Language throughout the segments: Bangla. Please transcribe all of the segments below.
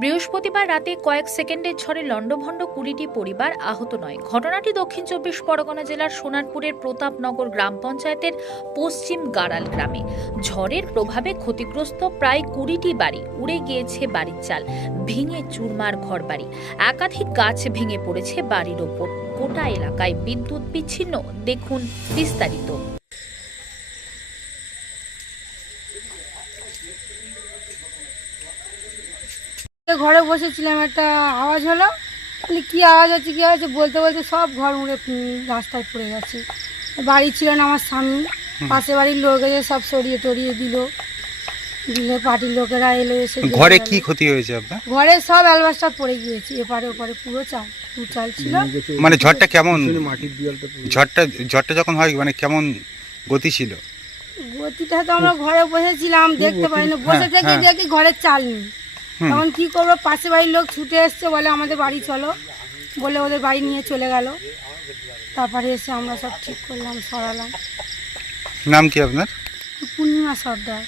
বৃহস্পতিবার রাতে কয়েক সেকেন্ডের ঝড়ে লণ্ডভণ্ড কুড়িটি পরিবার আহত নয়। ঘটনাটি দক্ষিণ চব্বিশ পরগনা জেলার সোনারপুরের প্রতাপনগর গ্রাম পঞ্চায়েতের পশ্চিম গাড়াল গ্রামে। ঝড়ের প্রভাবে ক্ষতিগ্রস্ত প্রায় কুড়িটি বাড়ি উড়ে গিয়েছে বাড়ির চাল, ভেঙে চুরমার ঘরবাড়ি। একাধিক গাছ ভেঙে পড়েছে বাড়ির ওপর। গোটা এলাকায় বিদ্যুৎ বিচ্ছিন্ন। দেখুন বিস্তারিত। ঘরে বসেছিলাম একটা আওয়াজ হলো। বলি কী আওয়াজ হচ্ছে কী আওয়াজ হচ্ছে? বলতে বলতে সব ঘর উড়ে রাস্তায় পড়ে গেছে। বাড়ি ছিল না আমার স্বামী। পাশে বাড়ির লোক এসে সব সরিয়ে টরিয়ে দিল। দিলে পার্টির লোকেরা এলো এসে ঘরে কি ক্ষতি হয়েছে আপনার? ঘরে সব অ্যালবাসটা পড়ে গিয়েছে এপারে ওপারে পুরো চাল দু চাল ছিল। মানে ঝড়টা কেমন? ঝড়টা ঝড়টা যখন হয় মানে কেমন গতি ছিল? গতিটা তো আমরা ঘরে বসেছিলাম দেখতে পাইনি। বসে হ্যাঁ, থেকে হ্যাঁ। দেখি ঘরের চাল নেই। তখন কি করব? পাশে বাড়ির লোক ছুটে এসছে বলে আমাদের বাড়ি চলো। বলে ওদের বাড়ি নিয়ে চলে গেল। তারপরে এসে আমরা সব ঠিক করলাম সরালাম। নাম কি আপনার? পূর্ণিমা সর্দার।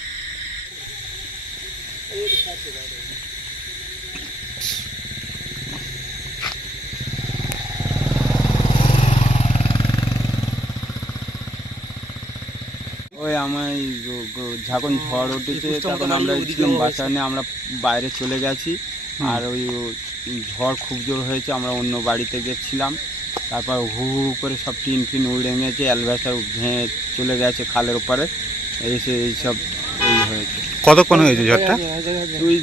ওই আমার যখন ঝড় উঠেছে তখন আমরা ছিলাম বাসা নিয়ে আমরা বাইরে চলে গেছি। আর ওই ঝড় খুব জোর হয়েছে আমরা অন্য বাড়িতে গেছিলাম। তারপর হু হু করে সব টিন ফিন উড়ে নিয়েছে অ্যালভেস্টার ভেঙে চলে গেছে খালের ওপারে এসে এইসব এই হয়েছে। কতক্ষণ হয়েছে ঝড়টা? তুই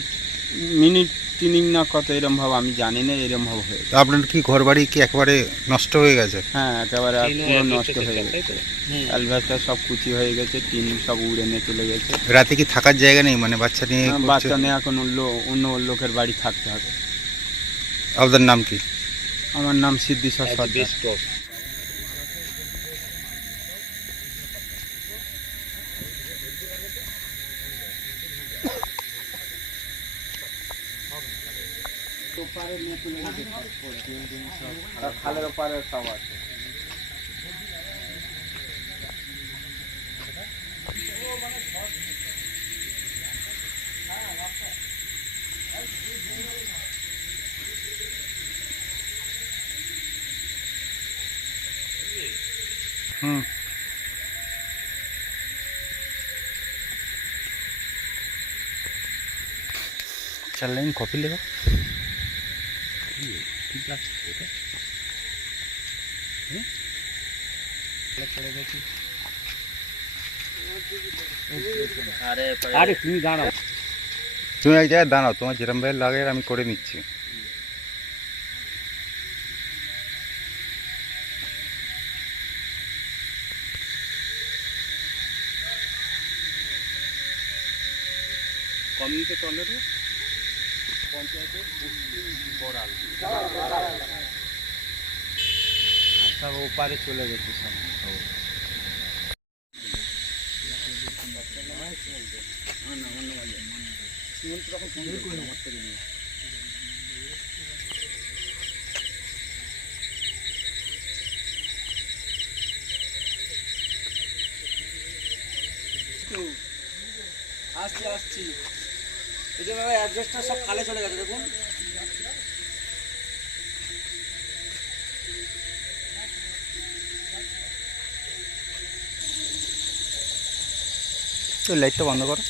মিনিট তিনিক না কত এরম ভাব আমি জানি না এরম ভাব হয়েছে তো আপনার কি ঘর বাড়ি কি একেবারে নষ্ট হয়ে গেছে? হ্যাঁ একেবারে আর পুরো নষ্ট হয়ে গেছে। অ্যালভেস্টার সব কুচি হয়ে গেছে টিন সব উড়ে নিয়ে চলে গেছে। রাতে কি থাকার জায়গা নেই? মানে বাচ্চা নিয়ে হ্যাঁ, করছে? বাচ্চা নিয়ে এখন অন্য অন্য লোকের বাড়ি থাকতে হবে। আপনার নাম কি? আমার নাম সিদ্ধেশ্বর সর্দার। খালের ওপারে সব আছে। হুম। চার কপি লেখো আরে তুমি দাঁড়াও। তুমি এক জায়গায় দাঁড়াও তোমার যেরম ভাবে লাগে আমি করে নিচ্ছি। কমিউনিটি টয়লেটে পঞ্চায়েতের পশ্চিম বড়াল। সব ওপারে চলে গেছে সব। আসছি আসছি। এই যে সব খালে চলে গেছে দেখুন। লাইটটা বন্ধ করো।